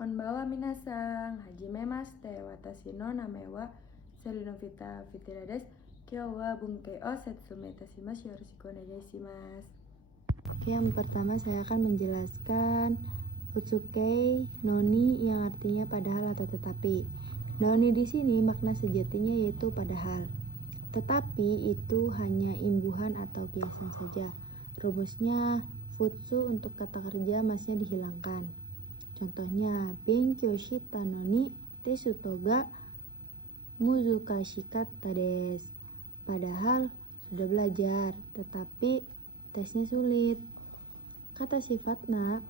Konbawa minasang, hajime maste, watashi no name wa Selinovita Fitira desu. Kyou wa bunkei o setsume itashimasu. Yoroshiku onegaishimasu. Yang pertama saya akan menjelaskan Futsukei noni yang artinya padahal atau tetapi. Noni di sini makna sejatinya yaitu padahal. Tetapi itu hanya imbuhan atau kiasan saja. Rumusnya futsu untuk kata kerja masnya dihilangkan. Contohnya, benkyou shita noni tesuto ga muzukashikatta desu. Padahal sudah belajar, tetapi tesnya sulit. Kata sifatnya,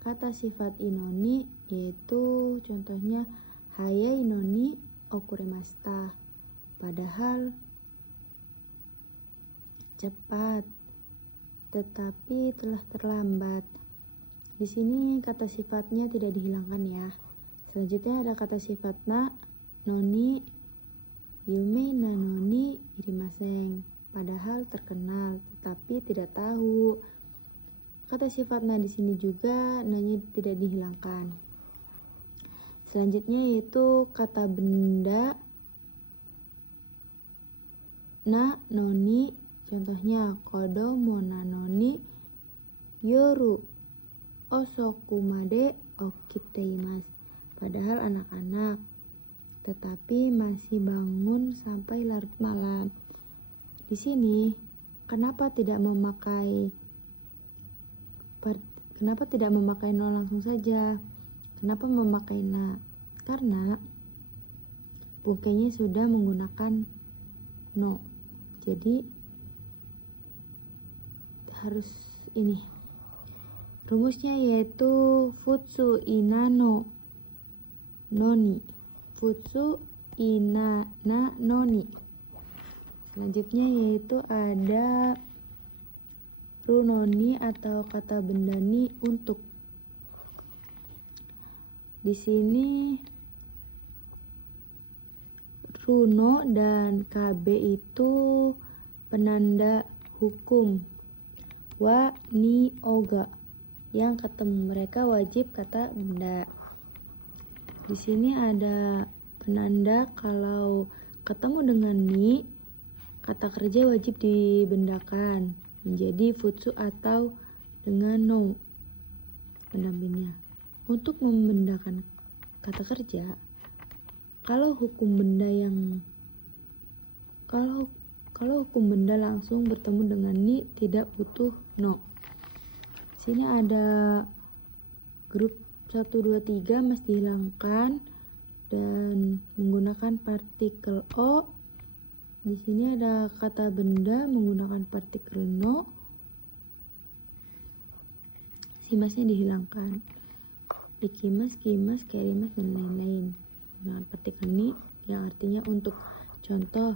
kata sifat inoni yaitu contohnya hayai noni okuremashita. Padahal cepat, tetapi telah terlambat. Di sini kata sifatnya tidak dihilangkan ya. Selanjutnya ada kata sifatnya noni yume na noni irimasen. Padahal terkenal, tetapi tidak tahu. Kata sifatnya di sini juga nanya tidak dihilangkan. Selanjutnya yaitu kata benda na noni. Contohnya kodomo na noni yoru osoku made okiteimasu. Padahal anak-anak, tetapi masih bangun sampai larut malam. Di sini kenapa tidak memakai no langsung saja? Kenapa memakai na? Karena bungkainya sudah menggunakan no. Jadi harus ini. Rumusnya yaitu futsu inano noni. Futsu inana noni. Selanjutnya yaitu ada runoni atau kata benda ni untuk. Di sini runo dan kb itu penanda hukum. Wa ni oga yang ketemu mereka wajib kata benda. Di sini ada penanda kalau ketemu dengan ni, kata kerja wajib dibendakan menjadi futsu atau dengan no pendampingnya. Untuk membendakan kata kerja, kalau hukum benda langsung bertemu dengan ni tidak butuh no. Sini ada grup 1, 2, 3 mesti dihilangkan dan menggunakan partikel o. Di sini ada kata benda menggunakan partikel no. Simasnya dihilangkan. Ikimas, kimas, kerimas, dan lain-lain. Menggunakan partikel ni yang artinya untuk. Contoh,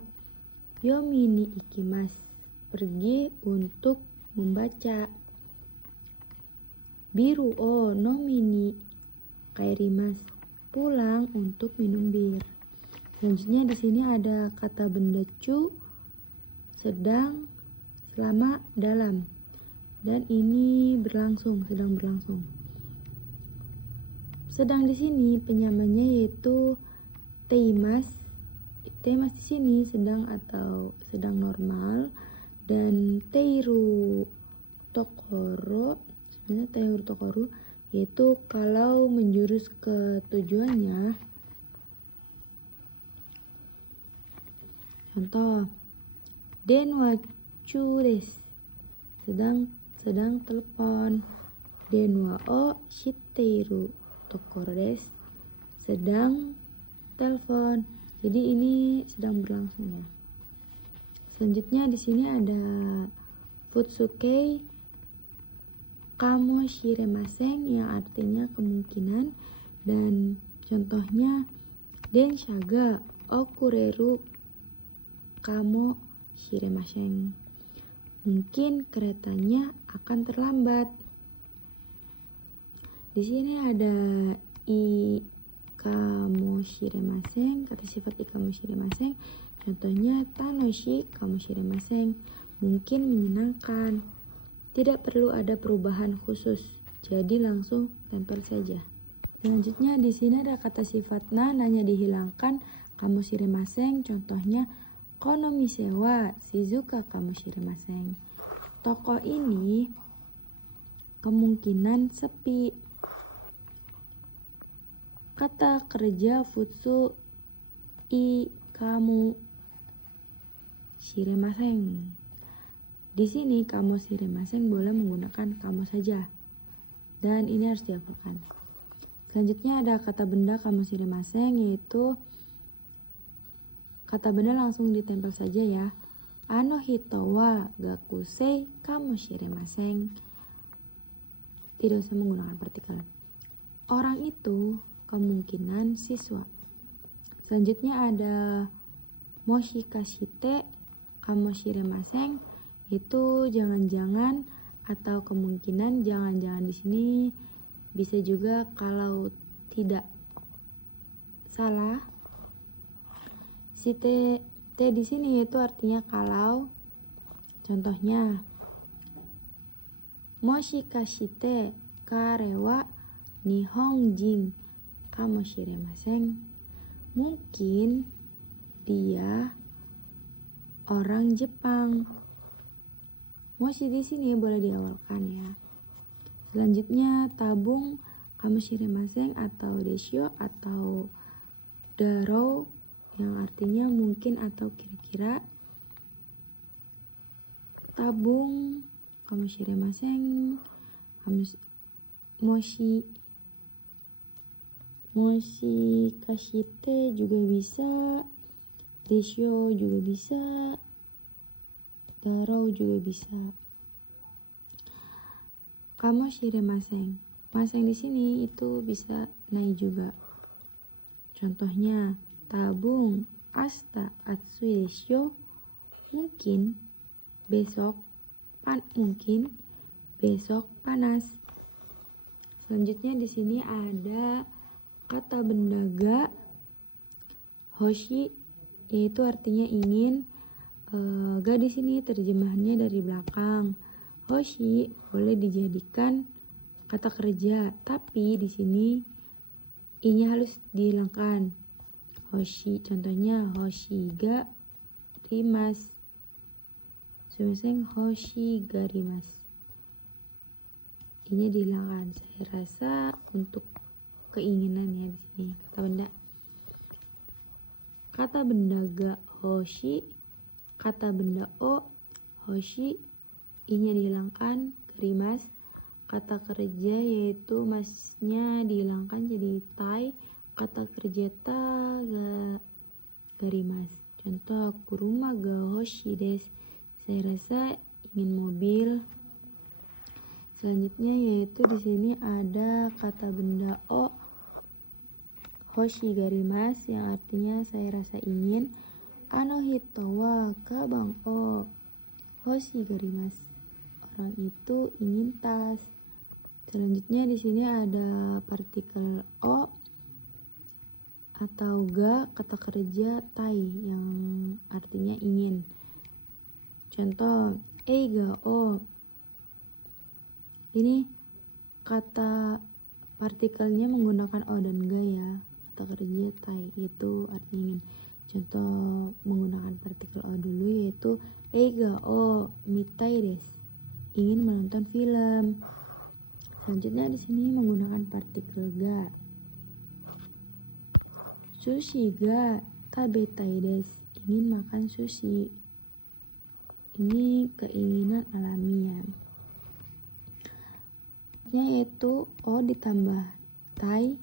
yomi ni ikimas, pergi untuk membaca. Biru o nomi ni kairimas, pulang untuk minum bir. Selanjutnya di sini ada kata benda cu, sedang, selama, dalam. Dan ini sedang berlangsung. Sedang di sini penyamannya yaitu teimas. Teimas di sini sedang atau sedang normal, dan teiru tokoro, sebenarnya teiru tokoro yaitu kalau menjurus ke tujuannya. Contoh, denwa chu desu, sedang telepon. Denwa o shiteiru tokoro desu, sedang telepon. Jadi ini sedang berlangsung ya. Selanjutnya di sini ada futsukei kamoshiremasen yang artinya kemungkinan, dan contohnya densha ga okureru kamoshiremasen. Mungkin keretanya akan terlambat. Di sini ada kamoshiremasen, kata sifat kamoshiremasen. Contohnya tanoshi kamoshiremasen, mungkin menyenangkan. Tidak perlu ada perubahan khusus, jadi langsung tempel saja. Selanjutnya di sini ada kata sifat na, nanya dihilangkan, kamu shirimaseng. Contohnya kono mise wa shizuka kamu shirimaseng. Toko ini kemungkinan sepi. Kata kerja futsu i kamu shirimaseng. Di sini kamu shirimaseng boleh menggunakan kamu saja. Dan ini harus dihafalkan. Selanjutnya ada kata benda kamu shirimaseng, yaitu kata benda langsung ditempel saja ya. Ano hito wa gakusei kamu shirimaseng. Tidak usah menggunakan partikel. Orang itu kemungkinan siswa. Selanjutnya ada moshikashite kamu shirimaseng, itu jangan-jangan atau kemungkinan. Jangan-jangan di sini bisa juga kalau tidak salah. Si te di sini itu artinya kalau. Contohnya moshikashite kare wa nihonjin kamu shirimaseng. Mungkin dia orang Jepang. Moshi di sini boleh diawalkan ya. Selanjutnya tabung kamu shirimaseng atau desyo atau daro yang artinya mungkin atau kira-kira. Tabung kamu shirimaseng, moshi kashite juga bisa, desyo juga bisa, daro juga bisa. Kamu shirimaseng. Maseng di sini itu bisa naik juga. Contohnya tabung asta atsui desyo. Mungkin besok panas. Selanjutnya di sini ada kata benda ga hoshi, yaitu artinya ingin. Ga di sini terjemahannya dari belakang. Hoshi boleh dijadikan kata kerja, tapi di sini i-nya harus dihilangkan. Hoshi, contohnya hoshi ga rimas. Sumiseng hoshi ga rimas. I-nya dihilangkan. Saya rasa untuk keinginan ya di sini kata benda. Kata benda ga hoshi, kata benda o hoshi, i-nya dihilangkan, garimas. Kata kerja yaitu masnya dihilangkan jadi tai. Kata kerja ta garimas. Contoh kuruma ga hoshi desu. Saya rasa ingin mobil. Selanjutnya yaitu di sini ada kata benda o hoshi garimas yang artinya saya rasa ingin. Ano hito wa kabang o hoshi garimas. Orang itu ingin tas. Selanjutnya di sini ada partikel o atau ga, kata kerja tai yang artinya ingin. Contoh eiga o. Ini kata partikelnya menggunakan o dan ga ya. Kata kerja tai itu artinya ingin. Contoh menggunakan partikel o dulu yaitu eiga o mitai desu. Ingin menonton film. Selanjutnya di sini menggunakan partikel ga. Sushi ga tabetai desu. Ingin makan sushi. Ini keinginan alamiah. Yaitu o ditambah tai,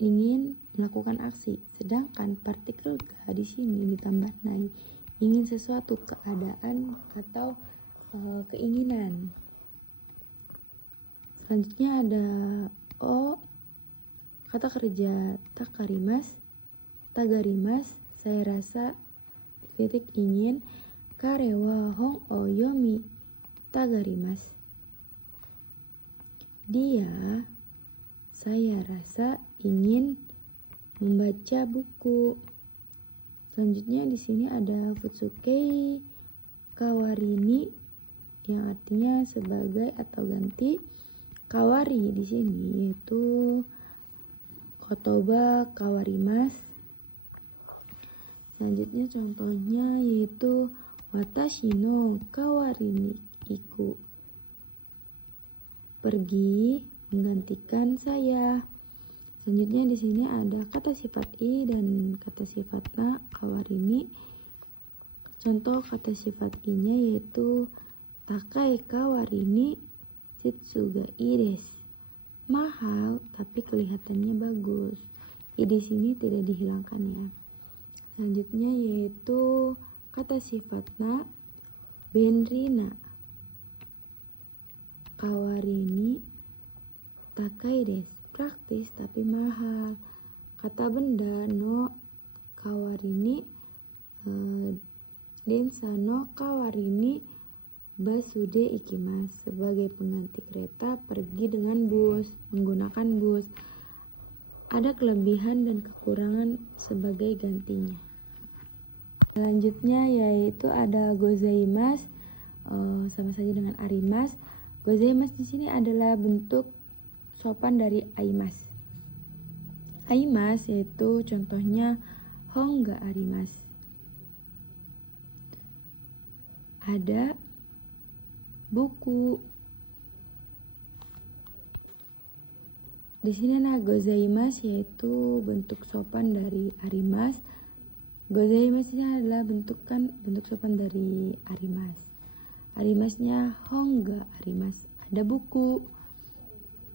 ingin melakukan aksi. Sedangkan partikel ga di sini ditambah nai, ingin sesuatu keadaan atau keinginan. Selanjutnya ada o kata kerja takarimas, tagarimas. Saya rasa titik ingin. Karewa hong o yomi tagarimas. Dia, saya rasa ingin membaca buku. Selanjutnya di sini ada futsukei kawarini yang artinya sebagai atau ganti. Kawari di sini yaitu kotoba kawarimasu. Selanjutnya contohnya yaitu watashi no kawari ni iku. Pergi menggantikan saya. Selanjutnya di sini ada kata sifat i dan kata sifat na kawari ni. Contoh kata sifat i-nya yaitu takai kawari ni shitsu ga ii desu. Mahal tapi kelihatannya bagus. I di sini tidak dihilangkan ya. Selanjutnya yaitu kata sifat na benri na kawari ni takai desu. Praktis tapi mahal. Kata benda no kawari ni densa no kawari ni basu de ikimasu. Sebagai pengganti kereta, pergi dengan bus, menggunakan bus. Ada kelebihan dan kekurangan sebagai gantinya. Selanjutnya yaitu ada gozaimasu, sama saja dengan arimasu. Gozaimasu di sini adalah bentuk sopan dari aimasu. Aimasu yaitu contohnya hon ga arimasu. Ada buku. Di sini nah gozaimasu yaitu bentuk sopan dari arimasu. Gozaimasu ini adalah bentuk sopan dari arimasu. Arimasnya hon ga arimasu. Ada buku.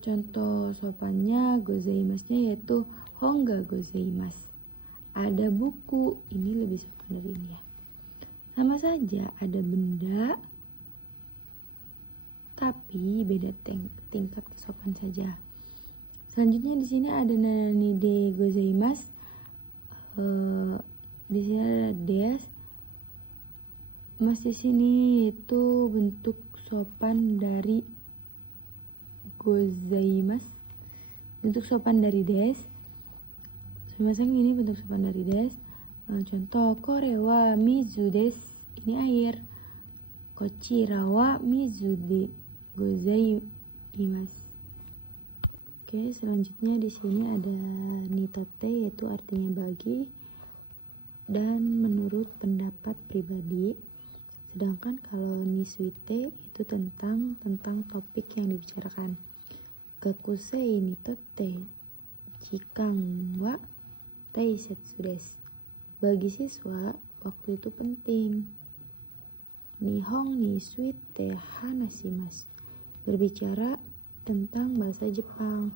Contoh sopannya gozaimasnya yaitu hon ga gozaimasu. Ada buku. Ini lebih sopan dari ini ya. Sama saja ada benda tapi beda tingkat kesopan saja. Selanjutnya di sini ada nanani de gozaimasu. Di sini ada des. Mas di sini itu bentuk sopan dari gozaimasu. Bentuk sopan dari des. Semisal ini bentuk sopan dari des. Contoh kore wa mizu desu. Ini air. Kochira wa mizu de gozaimasu. Oke, selanjutnya di sini ada nitote yaitu artinya bagi dan menurut pendapat pribadi. Sedangkan kalau nisuite itu tentang topik yang dibicarakan. Gakusei nitote jikan wa taisetsu desu. Bagi siswa, waktu itu penting. Nihon ni suite hanashimasu. Berbicara tentang bahasa Jepang.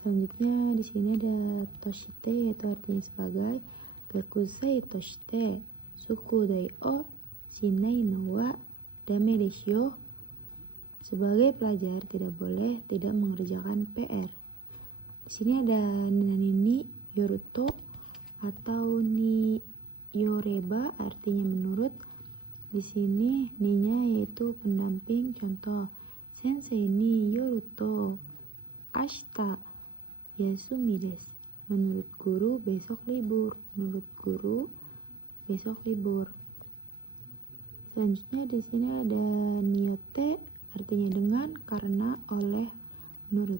Selanjutnya di sini ada toshite yaitu artinya sebagai. Gakusei toshite sukudai o shinai no wa dame desu yo. Sebagai pelajar tidak boleh tidak mengerjakan PR. Di sini ada nani yoruto atau ni yoreba artinya menurut. Di sini ni-nya yaitu pendamping. Contoh sensei ni yoruto ashita yasumi desu. Menurut guru besok libur. Menurut guru besok libur. Selanjutnya di sini ada niyote artinya dengan, karena, oleh, menurut.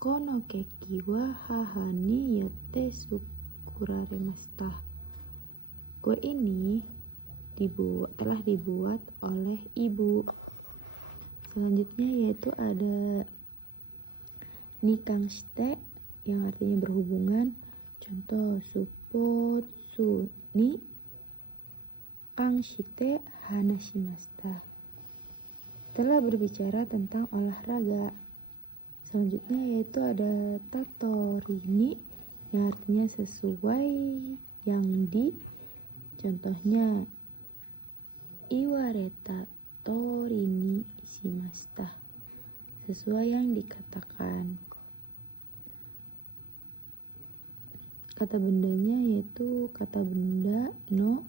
Kono keki wa haha ni yote sukuraremashita. Kue ini telah dibuat oleh ibu. Selanjutnya yaitu ada nikangshite yang artinya berhubungan. Contoh suppotsu ni kangshite hanashimashita. Setelah berbicara tentang olahraga. Selanjutnya yaitu ada tatori ni yang artinya sesuai, yang di. Contohnya iwareta tori ni shimashita. Sesuai yang dikatakan. Kata bendanya yaitu kata benda no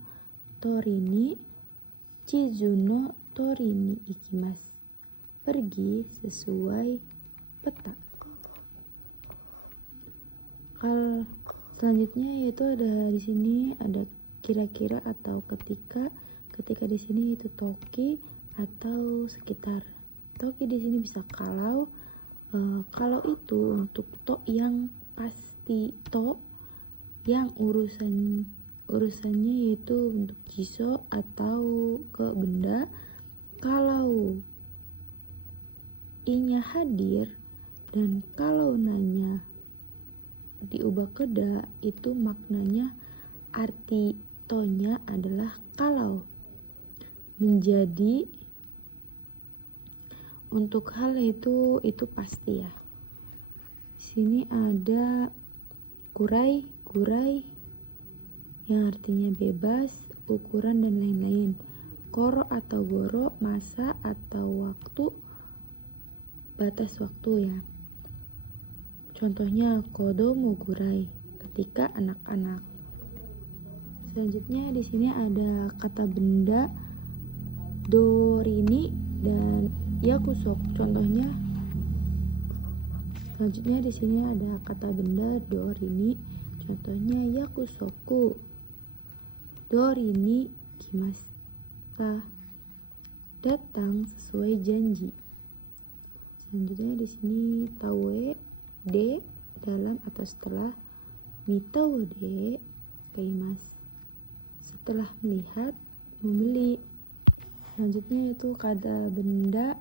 tori ni chizu no tori ni ikimasu. Pergi sesuai peta. Selanjutnya yaitu ada di sini ada kira-kira atau ketika di sini itu toki atau sekitar. Toki di sini bisa kalau Kalau itu untuk to yang pasti, to yang urusannya yaitu bentuk jiso atau ke benda. Kalau i-nya hadir dan kalau nanya diubah ke da, itu maknanya arti to-nya adalah kalau. Menjadi untuk hal itu pasti ya. Sini ada kurai yang artinya bebas, ukuran dan lain-lain. Koro atau goro, masa atau waktu, batas waktu ya. Contohnya kodomo gurai, ketika anak-anak. Selanjutnya di sini ada kata benda dorini dan yakusok. Contohnya selanjutnya di sini ada kata benda dorini. Contohnya yakusoku. Dorini kimashita. Datang sesuai janji. Selanjutnya di sini tawe de dalam atau setelah, mitao de kaimasu. Setelah melihat, membeli. Selanjutnya itu kata benda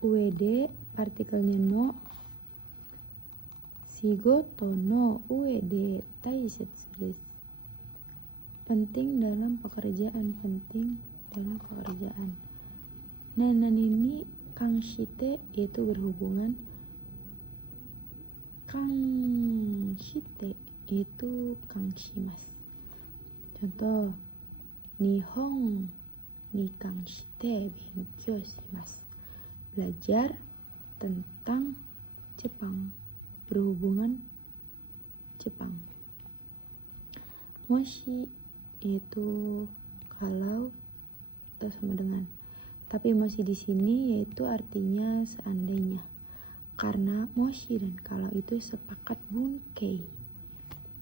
ued, partikelnya no. Shigoto no ued taisetsu desu. Penting dalam pekerjaan. Nanan ini kangshite yaitu berhubungan. Kangshite yaitu kangshimasu. Contoh, Nihon ni kangshite benkyou shimasu. Belajar tentang Jepang, berhubungan Jepang. Moshi yaitu kalau atau sama dengan. Tapi moshi di sini yaitu artinya seandainya. Karena moshi dan kalau itu sepakat bunkei.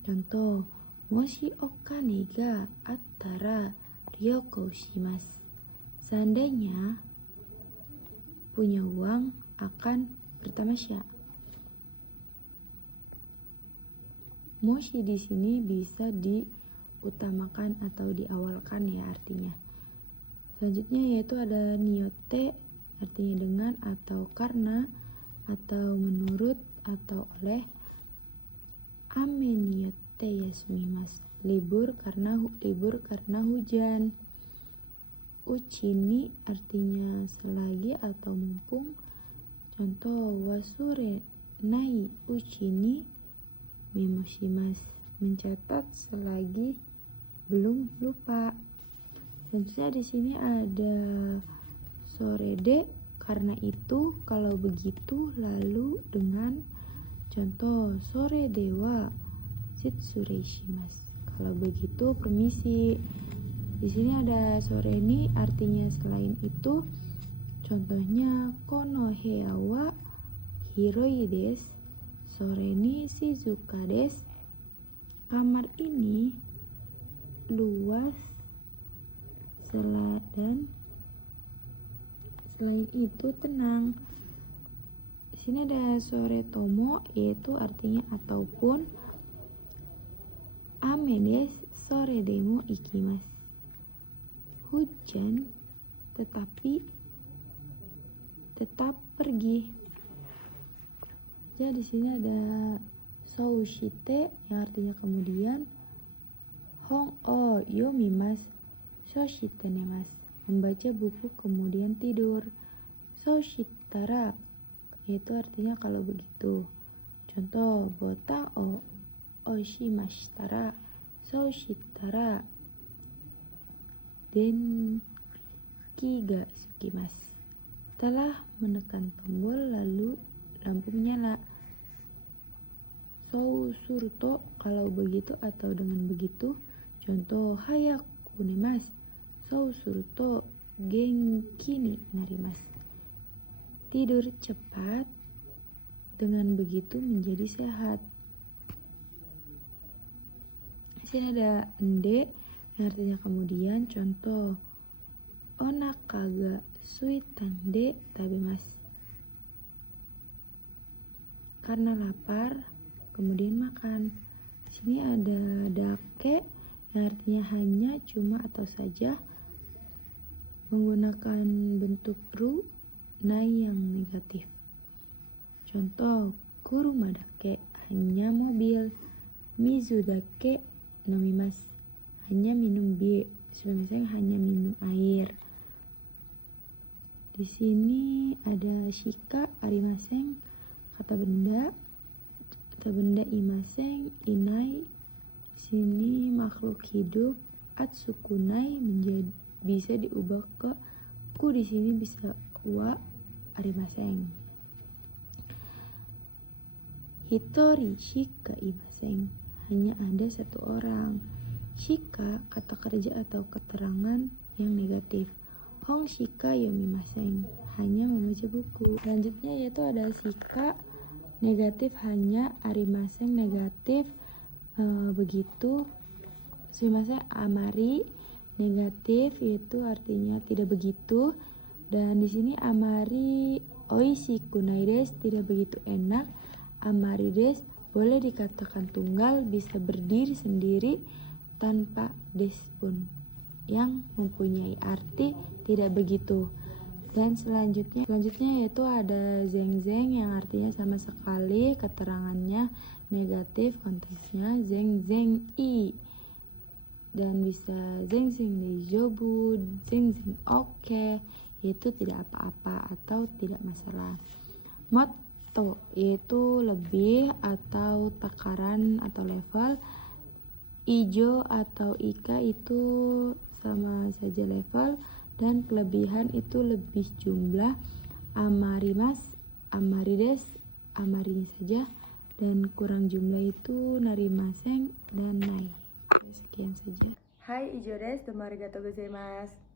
Contoh, moshi okane ga attara ryoukou shimasu. Seandainya punya uang akan bertamasya. Moshi di sini bisa diutamakan atau diawalkan ya artinya. Selanjutnya yaitu ada niyote, artinya dengan atau karena atau menurut atau oleh. Ame niyote yasumimasu. Libur karena hujan. Uchi ni artinya selagi atau mumpung. Contoh, wasure nai uchi ni memoshimasu. Mencatat selagi belum lupa. Selanjutnya di sini ada sorede, karena itu, kalau begitu, lalu dengan. Contoh, sorede wa shitsurei shimasu. Kalau begitu permisi. Di sini ada sore ni artinya selain itu. Contohnya kono heya wa hiroi desu. Sore ni shizuka desu. Kamar ini luas dan selain itu tenang. Di sini ada sore tomo yaitu artinya ataupun. Ame desu sore demo ikimasu. Hujan tetapi tetap pergi. Jadi di sini ada soushite yang artinya kemudian. Hon o yomimasu soushite nemasu. Membaca buku kemudian tidur. Soushitara yaitu artinya kalau begitu. Contoh, botan o oshimashitara soushitara denki ga tsukimasu. Setelah menekan tombol lalu lampu menyala. Sousuruto kalau begitu atau dengan begitu. Contoh, hayaku nemasu sousuruto genki ni narimasu. Tidur cepat, dengan begitu menjadi sehat. Di sini ada ende yang artinya kemudian. Contoh, onaka ga suitan de tabemasu. karena lapar, kemudian makan. Di sini ada dake yang artinya hanya, cuma, atau saja, menggunakan bentuk ru, nai yang negatif. Contoh, kuruma dake, hanya mobil. Mizu dake nomimasu, hanya minum bir. Sumimasen, hanya minum air. Di sini ada shika arimasen, kata benda imasen, inai. Di sini makhluk hidup. Atsukunai menjadi bisa diubah ke ku, di sini bisa wa arimasen. Hitori shika imasen, hanya ada satu orang. Shika, kata kerja atau keterangan yang negatif. Hong shika yomimasen, hanya membaca buku. Selanjutnya yaitu ada shika negatif, hanya, arimasen negatif, begitu. Sumimasen amari negatif, yaitu artinya tidak begitu. Dan di sini amari oishiku nai desu, tidak begitu enak. Amari desu boleh dikatakan tunggal, bisa berdiri sendiri tanpa des pun, yang mempunyai arti tidak begitu. Dan selanjutnya yaitu ada zeng-zeng yang artinya sama sekali, keterangannya negatif, konteksnya zeng-zeng i. Dan bisa zeng-zeng daijobu, zeng-zeng oke, yaitu tidak apa-apa atau tidak masalah. Motto yaitu lebih atau takaran atau level. Ijo atau ika itu sama saja level, dan kelebihan itu lebih jumlah. Amarimas, amarides, amarinya saja, dan kurang jumlah itu narimasen dan nai. Sekian saja. Hai, ijo desu, domo arigatou gozaimasu.